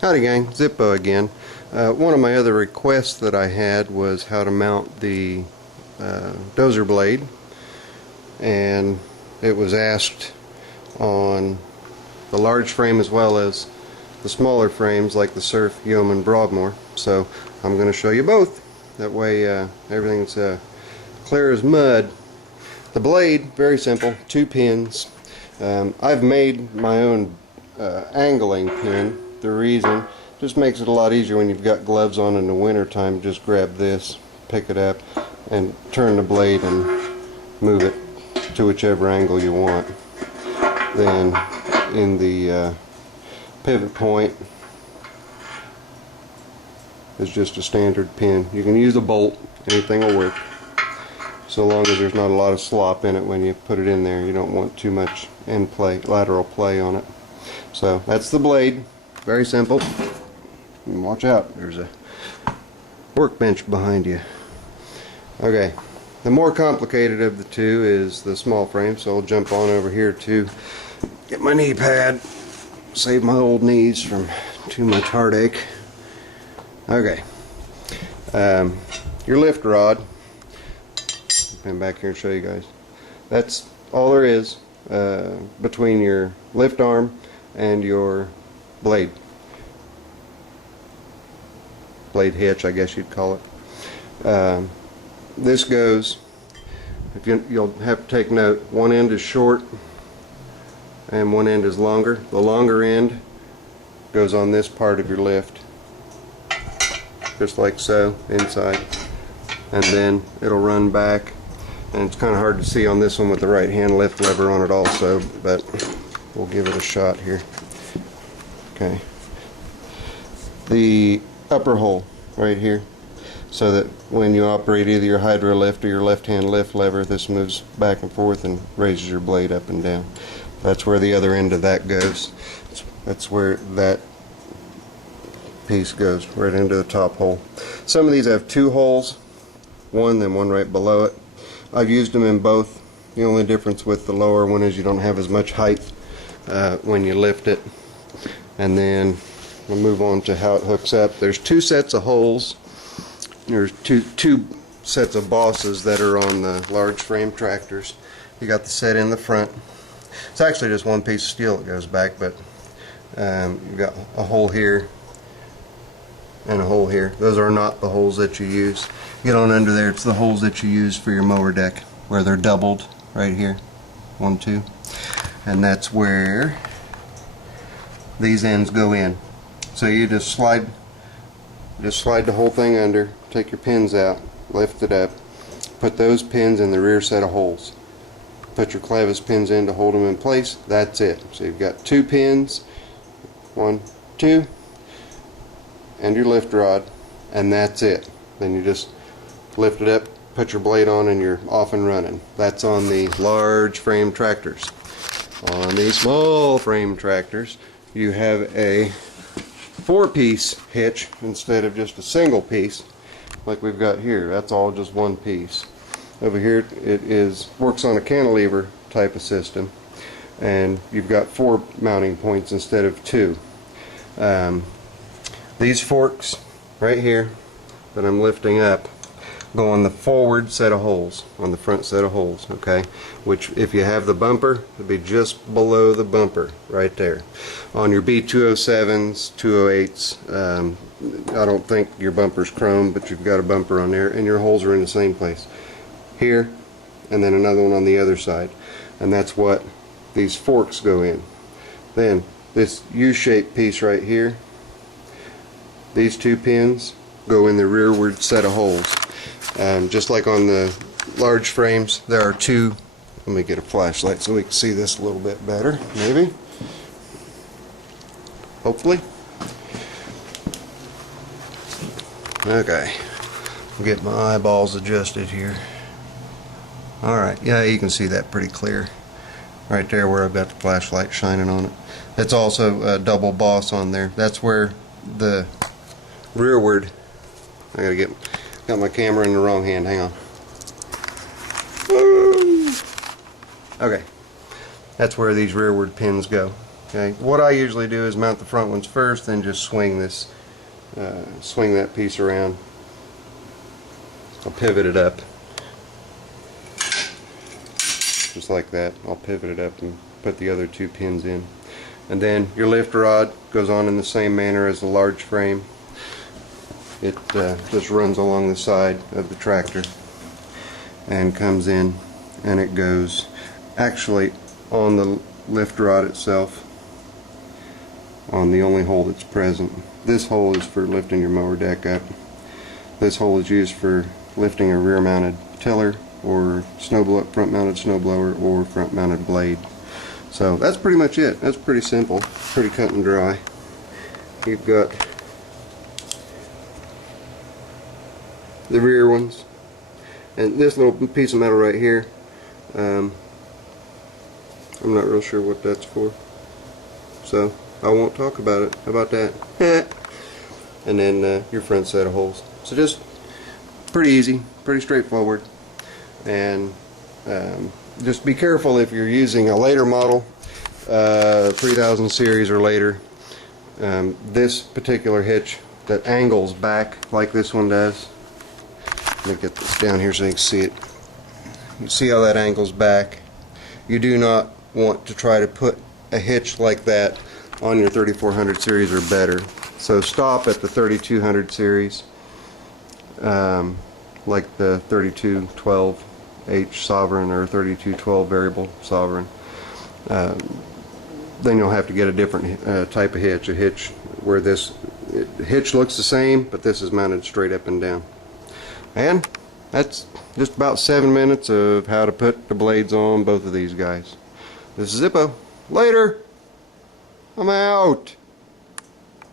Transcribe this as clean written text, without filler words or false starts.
Howdy gang, Zippo again. One of my other requests that I had was how to mount the dozer blade, and it was asked on the large frame as well as the smaller frames like the Surf, Yeoman, Broadmoor. So I'm going to show you both. That way everything's clear as mud. The blade, very simple, 2 pins. I've made my own angling pin. The reason, just makes it a lot easier when you've got gloves on in the winter time. Just grab this, pick it up, and turn the blade and move it to whichever angle you want. Then in the pivot point is just a standard pin. You can use a bolt, anything will work, so long as there's not a lot of slop in it when you put it in there. You don't want too much end play, lateral play on it. So that's the blade. Very simple. And watch out, there's a workbench behind you. Okay, the more complicated of the two is the small frame, so I'll jump on over here to get my knee pad, save my old knees from too much heartache. Okay, your lift rod, come back here and show you guys. That's all there is between your lift arm and your blade hitch, I guess you'd call it. This goes, if you'll have to take note, one end is short and one end is longer. The longer end goes on this part of your lift, just like so, inside, and then it'll run back. And it's kind of hard to see on this one with the right hand lift lever on it also, but we'll give it a shot here. Okay, the upper hole right here, so that when you operate either your hydro lift or your left hand lift lever, this moves back and forth and raises your blade up and down. That's where the other end of that goes. That's where that piece goes, right into the top hole. Some of these have 2 holes, one then one right below it. I've used them in both. The only difference with the lower one is you don't have as much height when you lift it. And then we'll move on to how it hooks up. There's 2 sets of holes. There's two sets of bosses that are on the large frame tractors. You got the set in the front. It's actually just one piece of steel that goes back, but you've got a hole here and a hole here. Those are not the holes that you use. Get on under there, it's the holes that you use for your mower deck, where they're doubled right here. 1, 2. And that's where these ends go in. So you just slide the whole thing under, take your pins out, lift it up, put those pins in the rear set of holes. Put your clevis pins in to hold them in place. That's it. So you've got 2 pins, 1, 2, and your lift rod, and that's it. Then you just lift it up, put your blade on, and you're off and running. That's on the large frame tractors. On the small frame tractors, you have a 4-piece hitch instead of just a single piece like we've got here. That's all just one piece. Over here it works on a cantilever type of system, and you've got 4 mounting points instead of 2. These forks right here that I'm lifting up go on the forward set of holes, on the front set of holes, okay? Which, if you have the bumper, it'll be just below the bumper, right there. On your B207s, 208s, I don't think your bumper's chrome, but you've got a bumper on there, and your holes are in the same place. Here, and then another one on the other side. And that's what these forks go in. Then, this U-shaped piece right here, these 2 pins go in the rearward set of holes. Just like on the large frames, there are 2. Let me get a flashlight so we can see this a little bit better, maybe. Hopefully. Okay, I'll get my eyeballs adjusted here. Alright, yeah, you can see that pretty clear. Right there where I've got the flashlight shining on it. It's also a double boss on there. That's where the rearward, got my camera in the wrong hand, hang on. Okay, that's where these rearward pins go. Okay, what I usually do is mount the front ones first, then just swing that piece around. I'll pivot it up, just like that. I'll pivot it up and put the other two pins in. And then your lift rod goes on in the same manner as the large frame. It just runs along the side of the tractor and comes in, and it goes actually on the lift rod itself, on the only hole that's present. This hole is for lifting your mower deck up. This hole is used for lifting a rear mounted tiller or front mounted snow blower or front mounted blade. So that's pretty much it. That's pretty simple, pretty cut and dry. You've got the rear ones, and this little piece of metal right here, I'm not real sure what that's for, so I won't talk about it. How about that? And then your front set of holes. So just pretty easy, pretty straightforward. And just be careful if you're using a later model, 3000 series or later. This particular hitch that angles back like this one does. Let me get this down here so you can see it. You see how that angles back? You do not want to try to put a hitch like that on your 3400 series or better. So stop at the 3200 series, like the 3212H Sovereign or 3212 Variable Sovereign. Then you'll have to get a different type of hitch, a hitch where this hitch looks the same, but this is mounted straight up and down. And that's just about 7 minutes of how to put the blades on both of these guys. This is Zippo. Later! I'm out!